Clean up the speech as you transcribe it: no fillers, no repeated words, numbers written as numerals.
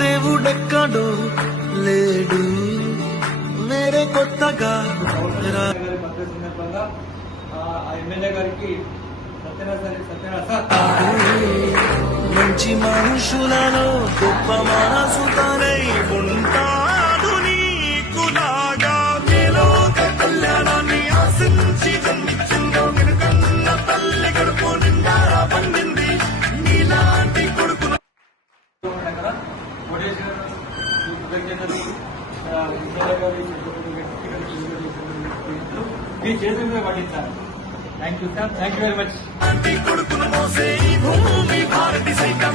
దేవుడెక్కడో లేడు వేరే కొత్తగా సందర్భంగా ఎమ్మెల్యే గారికి మంచి మనుషులలో గొప్ప మనసు తనై ఉంటాడు నీకు లాగా మీలోక కళ్యాణాన్ని ఆశించి జన్మించిందో వెనుకన్న తల్లి గడుపు నిండారా పండింది నీలాంటి కొడుకును మీ చేతుల మీద పట్టించారు. Thank you sir, thank you very much. కొడుకును మోసే ఈ భూమి భారతి సైతం